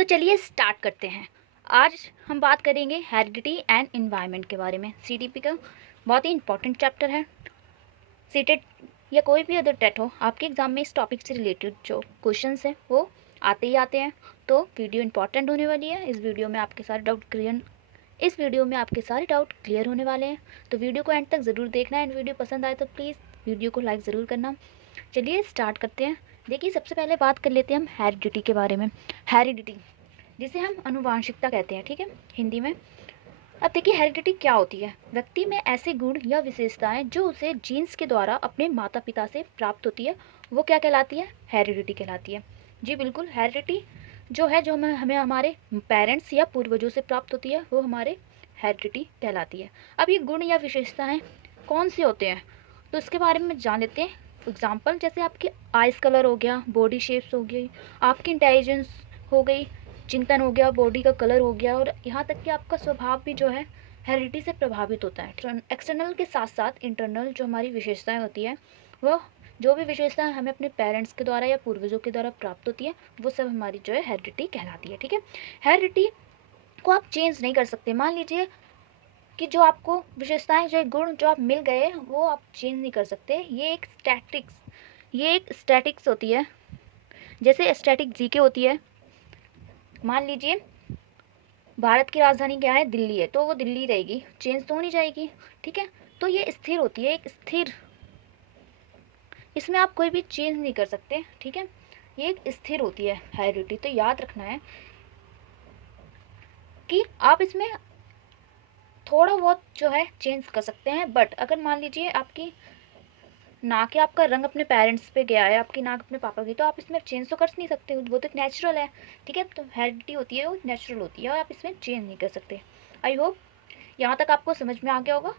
तो चलिए स्टार्ट करते हैं। आज हम बात करेंगे हेरिडिटी एंड एनवायरनमेंट के बारे में। सीटीपी का बहुत ही इंपॉर्टेंट चैप्टर है। सीटेट या कोई भी अदर टेट हो, आपके एग्जाम में इस टॉपिक से रिलेटेड जो क्वेश्चंस हैं वो आते ही आते हैं। तो वीडियो इंपॉर्टेंट होने वाली है। इस वीडियो में आपके सारे डाउट क्लियर होने वाले हैं। तो वीडियो को एंड तक ज़रूर देखना है। एंड वीडियो पसंद आए तो प्लीज़ वीडियो को लाइक ज़रूर करना। चलिए स्टार्ट करते हैं। देखिए, सबसे पहले बात कर लेते हैं हम हेरिडिटी के बारे में। हेरिडिटी जिसे हम अनुवांशिकता कहते हैं, ठीक है, हिंदी में। अब देखिए, हेरिडिटी क्या होती है। व्यक्ति में ऐसे गुण या विशेषताएं जो उसे जीन्स के द्वारा अपने माता पिता से प्राप्त होती है, वो क्या कहलाती है? हेरिडिटी कहलाती है। जी बिल्कुल, हेरिडिटी जो है, जो हमें हमारे पेरेंट्स या पूर्वजों से प्राप्त होती है, वो हमारे हेरिडिटी कहलाती है। अब ये गुण या विशेषताएं कौन से होते हैं, तो इसके बारे में जान लेते हैं। एग्जाम्पल, जैसे आपकी आइस कलर हो गया, बॉडी शेप्स हो गई, आपकी इंटेलिजेंस हो गई, चिंतन हो गया, बॉडी का कलर हो गया, और यहाँ तक कि आपका स्वभाव भी जो है हेरिडिटी से प्रभावित होता है। एक्सटर्नल के साथ साथ इंटरनल जो हमारी विशेषताएं होती है, वह जो भी विशेषताएं हमें अपने पेरेंट्स के द्वारा या पूर्वजों के द्वारा प्राप्त होती है, वो सब हमारी जो है हेरिडिटी कहलाती है। ठीक है, हेरिडिटी को आप चेंज नहीं कर सकते। मान लीजिए कि जो आपको विशेषताएं, जो गुण जो आप मिल गए, वो आप चेंज नहीं कर सकते। ये एक स्टैटिक्स होती है, जैसे स्टैटिक जीके होती है। मान लीजिए भारत की राजधानी क्या है? दिल्ली है, तो वो दिल्ली रहेगी, चेंज तो नहीं जाएगी। ठीक है, तो ये स्थिर होती है, एक स्थिर, इसमें आप कोई भी चेंज नहीं कर सकते। ठीक है, ये एक स्थिर होती है हेरिडिटी। तो याद रखना है कि आप इसमें थोड़ा बहुत जो है चेंज कर सकते हैं। बट अगर मान लीजिए आपकी नाक या आपका रंग अपने पेरेंट्स पे गया है, आपकी नाक अपने पापा की, तो आप इसमें चेंज तो कर नहीं सकते, वो तो नेचुरल है। ठीक है, तो हेरिडिटी होती है वो नेचुरल होती है, और आप इसमें चेंज नहीं कर सकते। आई होप यहाँ तक आपको समझ में आ गया होगा।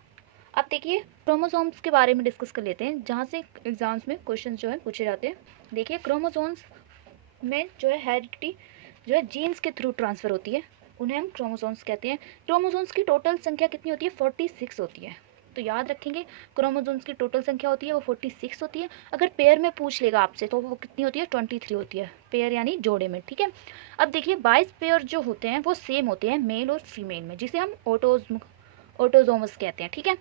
अब देखिए, क्रोमोसोम्स के बारे में डिस्कस कर लेते हैं, जहाँ से एग्जाम्स में क्वेश्चन जो है पूछे जाते हैं। देखिए, क्रोमोसोम्स में जो है हेरिडिटी जो है जीन्स के थ्रू ट्रांसफ़र होती है, उन्हें हम क्रोमोसोम्स कहते हैं। क्रोमोसोम्स की टोटल संख्या कितनी होती है? 46 होती है। तो याद रखेंगे, क्रोमोसोम्स की टोटल संख्या होती है वो 46 होती है। अगर पेयर में पूछ लेगा आपसे तो वो कितनी होती है? 23 होती है, पेयर यानी जोड़े में। ठीक है, अब देखिए 22 पेयर जो होते हैं वो सेम होते हैं मेल और फीमेल में, जिसे हम ऑटोजोमस कहते हैं। ठीक है,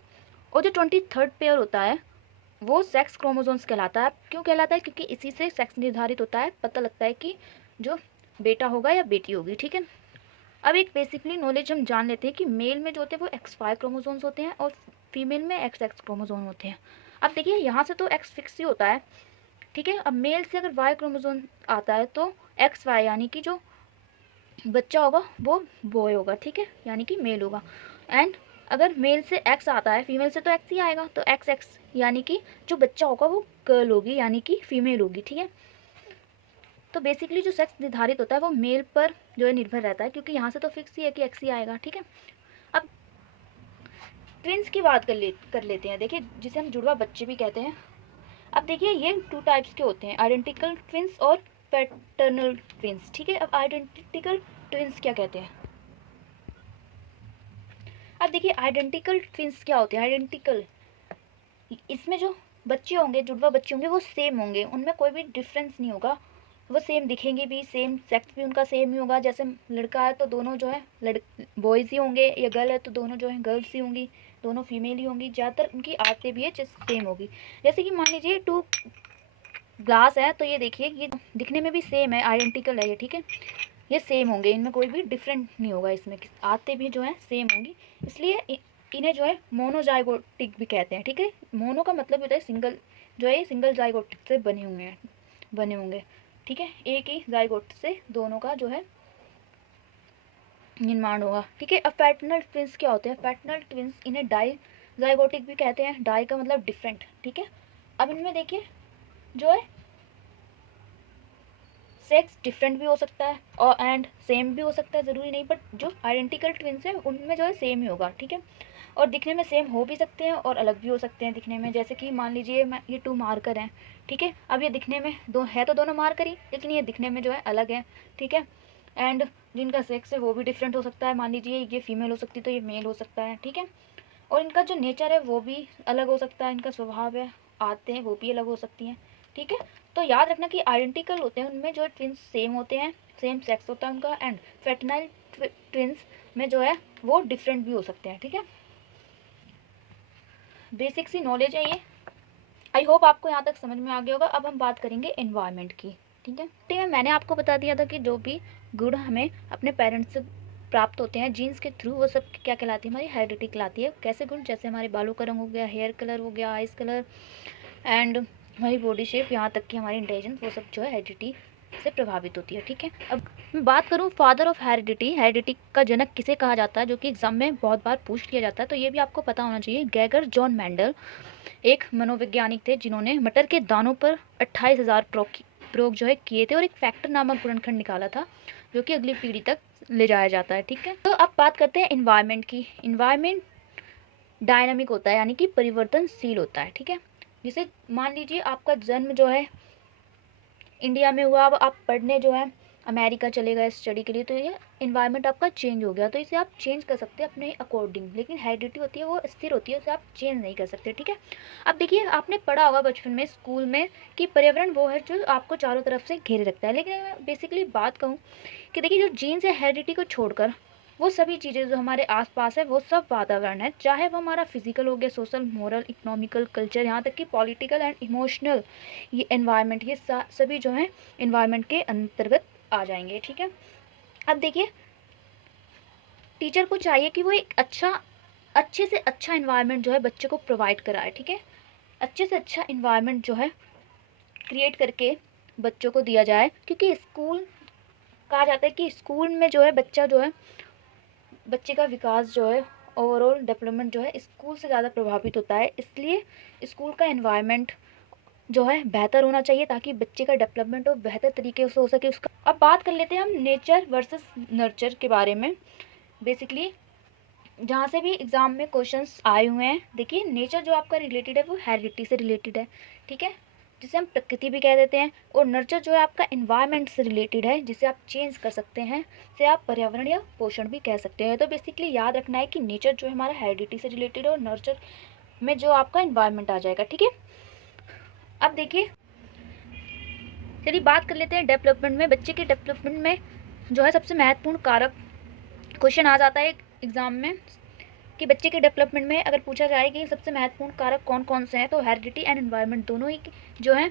और जो 23rd पेयर होता है वो सेक्स क्रोमोसोम्स कहलाता है। क्यों कहलाता है? क्योंकि इसी से सेक्स निर्धारित होता है, पता लगता है कि जो बेटा होगा या बेटी होगी। ठीक है, अब एक बेसिकली नॉलेज हम जान लेते हैं कि मेल में जो होते हैं वो XY क्रोमोसोम्स होते हैं और फीमेल में XX क्रोमोसोम होते हैं। अब देखिए, यहाँ से तो X फिक्स ही होता है। ठीक है, अब मेल से अगर Y क्रोमोसोम आता है तो XY यानी कि जो बच्चा होगा वो बॉय होगा। ठीक है, यानी कि मेल होगा। एंड अगर मेल से X आता है, फीमेल से तो X ही आएगा, तो XX यानी कि जो बच्चा होगा वो गर्ल होगी, यानी कि फीमेल होगी। ठीक है, तो बेसिकली जो सेक्स निर्धारित होता है वो मेल पर जो है निर्भर रहता है, क्योंकि यहाँ से तो फिक्स ही है कि X ही आएगा। ठीक है, अब ट्विंस की बात कर लेते हैं। देखिए, जिसे हम जुड़वा बच्चे भी कहते हैं। अब देखिए, ये 2 टाइप्स के होते हैं, आइडेंटिकल ट्विंस और पैटर्नल ट्विंस। ठीक है, अब आइडेंटिकल ट्विंस क्या कहते हैं? अब देखिए, आइडेंटिकल ट्विंस क्या होते हैं? आइडेंटिकल, इसमें जो बच्चे होंगे, जुड़वा बच्चे होंगे, वो सेम होंगे, उनमें कोई भी डिफरेंस नहीं होगा, वो सेम दिखेंगे भी, सेम सेक्स भी उनका सेम ही होगा। जैसे लड़का है तो दोनों जो है बॉयज़ ही होंगे, या गर्ल है तो दोनों जो है गर्ल्स ही होंगी, दोनों फीमेल ही होंगी। ज़्यादातर उनकी आदतें भी है जैसे सेम होगी। जैसे कि मान लीजिए 2 ग्लास है, तो ये देखिए ये दिखने में भी सेम है, आइडेंटिकल है ये। ठीक है, ये सेम होंगे, इनमें कोई भी डिफरेंट नहीं होगा, इसमें आते भी जो है सेम होंगी, इसलिए इन्हें जो है मोनोजाइगोटिक भी कहते हैं। ठीक है, मोनो का मतलब होता है सिंगल, जो है सिंगल जाइगोटिक से बने होंगे। ठीक है, एक ही जाइगोट से दोनों का जो है निर्माण होगा। ठीक है, अब पैटर्नल ट्विंस क्या होते हैं? पैटर्नल ट्विंस, इन्हें डाई जाइगोटिक भी कहते हैं। डाई का मतलब डिफरेंट। ठीक है, अब इनमें देखिए जो है सेक्स डिफरेंट भी हो सकता है और एंड सेम भी हो सकता है, ज़रूरी नहीं, बट जो आइडेंटिकल ट्विंस है उनमें जो है सेम ही होगा। ठीक है, और दिखने में सेम हो भी सकते हैं और अलग भी हो सकते हैं दिखने में। जैसे कि मान लीजिए ये 2 मार्कर हैं। ठीक है, अब ये दिखने में तो दोनों मार्कर ही, लेकिन ये दिखने में जो है अलग है। ठीक है, एंड जिनका सेक्स है वो भी डिफरेंट हो सकता है। मान लीजिए ये फीमेल हो सकती है तो ये मेल हो सकता है। ठीक है, और इनका जो नेचर है वो भी अलग हो सकता है, इनका स्वभाव है, आते हैं वो भी अलग हो सकती हैं। ठीक है। तो याद रखना कि आइडेंटिकल होते हैं उनमें जो ट्विंस सेम होते हैं, सेम सेक्स होता है उनका, एंड फ्रेटर्नाइल ट्विंस में जो है वो डिफरेंट भी हो सकते हैं। ठीक है, बेसिक सी नॉलेज है ये। आई होप आपको यहाँ तक समझ में आ गया होगा। अब हम बात करेंगे एनवायरनमेंट की। ठीक है, मैंने आपको बता दिया था कि जो भी गुण हमें अपने पेरेंट्स से प्राप्त होते हैं जीन्स के थ्रू, वो सब क्या कहलाती है, हमारी हेरिडिटी कहलाती है। कैसे गुण, जैसे हमारे बालों का रंग हो गया, हेयर कलर हो गया, आइज कलर, एंड हमारी बॉडी शेप, यहाँ तक कि हमारी इंटेलिजेंस, वो सब जो है हेरिडिटी से प्रभावित होती है। ठीक है, अब मैं बात करूँ फादर ऑफ हेरिडिटी, हेरिडिटी का जनक किसे कहा जाता है, जो कि एग्जाम में बहुत बार पूछ लिया जाता है, तो ये भी आपको पता होना चाहिए। गैगर जॉन मेंडल एक मनोवैज्ञानिक थे जिन्होंने मटर के दानों पर 28,000 प्रयोग जो है किए थे और एक फैक्टर नामक गुणनखंड निकाला था, जो कि अगली पीढ़ी तक ले जाया जाता है। ठीक है, तो अब बात करते हैं इन्वायरमेंट की। इन्वायरमेंट डायनामिक होता है, यानी कि परिवर्तनशील होता है। ठीक है, जिसे मान लीजिए आपका जन्म जो है इंडिया में हुआ, अब आप पढ़ने जो है अमेरिका चले गए स्टडी के लिए, तो ये इन्वायरमेंट आपका चेंज हो गया, तो इसे आप चेंज कर सकते हैं अपने अकॉर्डिंग। लेकिन हेरिडिटी होती है वो स्थिर होती है, उसे आप चेंज नहीं कर सकते। ठीक है, अब देखिए आपने पढ़ा होगा बचपन में स्कूल में कि पर्यावरण वो है जो आपको चारों तरफ से घेरे रखता है। लेकिन मैं बेसिकली बात कहूँ कि देखिए जो जीन्स है, हेरिडिटी को छोड़कर वो सभी चीज़ें जो हमारे आसपास है वो सब वातावरण है, चाहे वो हमारा फिजिकल हो गया, सोशल, मोरल, इकोनॉमिकल, कल्चर, यहाँ तक कि पॉलिटिकल एंड इमोशनल, ये एनवायरनमेंट, ये सभी जो है एनवायरनमेंट के अंतर्गत आ जाएंगे। ठीक है, अब देखिए टीचर को चाहिए कि वो एक अच्छे से अच्छा इन्वायरमेंट जो है बच्चे को प्रोवाइड कराए। ठीक है, अच्छे से अच्छा इन्वायरमेंट जो है क्रिएट करके बच्चों को दिया जाए, क्योंकि स्कूल कहा जाता है कि स्कूल में जो है बच्चा जो है, बच्चे का विकास जो है, ओवरऑल डेवलपमेंट जो है स्कूल से ज़्यादा प्रभावित होता है। इसलिए स्कूल का एनवायरनमेंट जो है बेहतर होना चाहिए, ताकि बच्चे का डेवलपमेंट हो बेहतर तरीके से हो सके उसका। अब बात कर लेते हैं हम नेचर वर्सेस नर्चर के बारे में। बेसिकली जहाँ से भी एग्ज़ाम में क्वेश्चंस आए हुए हैं, देखिए नेचर जो आपका रिलेटेड है वो हेरिडिटी से रिलेटेड है। ठीक है, जिसे हम प्रकृति भी कह देते हैं, और नर्चर जो है आपका इन्वायरमेंट से रिलेटेड है, जिसे आप चेंज कर सकते हैं, जिसे आप पर्यावरण या पोषण भी कह सकते हैं। तो बेसिकली याद रखना है कि नेचर जो है हमारा हेरिडिटी से रिलेटेड है और नर्चर में जो आपका इन्वायरमेंट आ जाएगा। ठीक है, अब देखिए चलिए बात कर लेते हैं डेवलपमेंट में। बच्चे के डेवलपमेंट में जो है सबसे महत्वपूर्ण कारक, क्वेश्चन आ जाता है एग्जाम में कि बच्चे के डेवलपमेंट में अगर पूछा जाए कि सबसे महत्वपूर्ण कारक कौन कौन से हैं, तो हेरिडिटी एंड एनवायरनमेंट दोनों ही जो है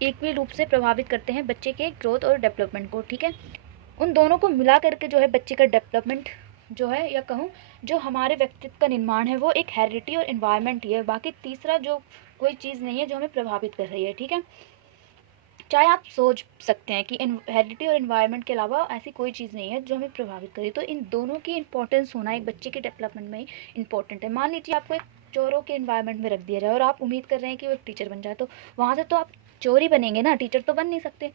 इक्वल रूप से प्रभावित करते हैं बच्चे के ग्रोथ और डेवलपमेंट को। ठीक है, उन दोनों को मिला करके जो है बच्चे का डेवलपमेंट जो है, या कहूँ जो हमारे व्यक्तित्व का निर्माण है, वो एक हेरिडिटी और एनवायरनमेंट ही है। बाकी तीसरा जो कोई चीज़ नहीं है जो हमें प्रभावित कर रही है। ठीक है, चाहे आप सोच सकते हैं कि हेरिडिटी और एनवायरनमेंट के अलावा ऐसी कोई चीज़ नहीं है जो हमें प्रभावित करे, तो इन दोनों की इंपॉर्टेंस होना एक बच्चे के डेवलपमेंट में ही इंपॉर्टेंट है। मान लीजिए आपको एक चोरों के एनवायरनमेंट में रख दिया जाए और आप उम्मीद कर रहे हैं कि वो एक टीचर बन जाए, तो वहाँ से तो आप चोर ही बनेंगे ना, टीचर तो बन नहीं सकते।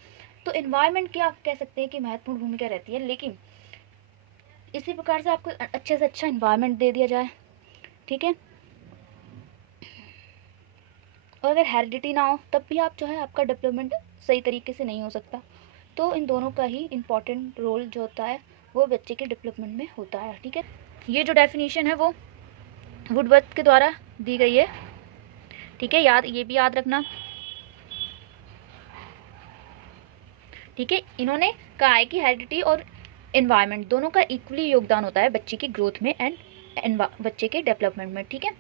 तो एनवायरनमेंट की आप कह सकते हैं कि महत्वपूर्ण भूमिका रहती है, लेकिन इसी प्रकार से आपको अच्छे से अच्छा इन्वायरमेंट दे दिया जाए। ठीक है, और अगर हेरिडिटी ना हो तब भी आप जो है आपका डेवलपमेंट सही तरीके से नहीं हो सकता। तो इन दोनों का ही इम्पॉर्टेंट रोल जो होता है वो बच्चे के डेवलपमेंट में होता है। ठीक है, ये जो डेफिनेशन है वो वुडवर्थ के द्वारा दी गई है। ठीक है, ये भी याद रखना। ठीक है, इन्होंने कहा है कि हेरिडिटी और एनवायरनमेंट दोनों का इक्वली योगदान होता है बच्चे की ग्रोथ में एंड बच्चे के डेवलपमेंट में। ठीक है,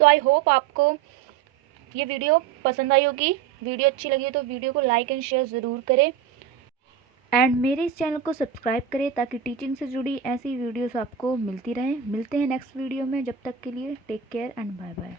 तो आई होप आपको ये वीडियो पसंद आई होगी। वीडियो अच्छी लगी तो वीडियो को लाइक एंड शेयर ज़रूर करें, एंड मेरे इस चैनल को सब्सक्राइब करें ताकि टीचिंग से जुड़ी ऐसी वीडियोस आपको मिलती रहें। मिलते हैं नेक्स्ट वीडियो में, जब तक के लिए take care and bye bye.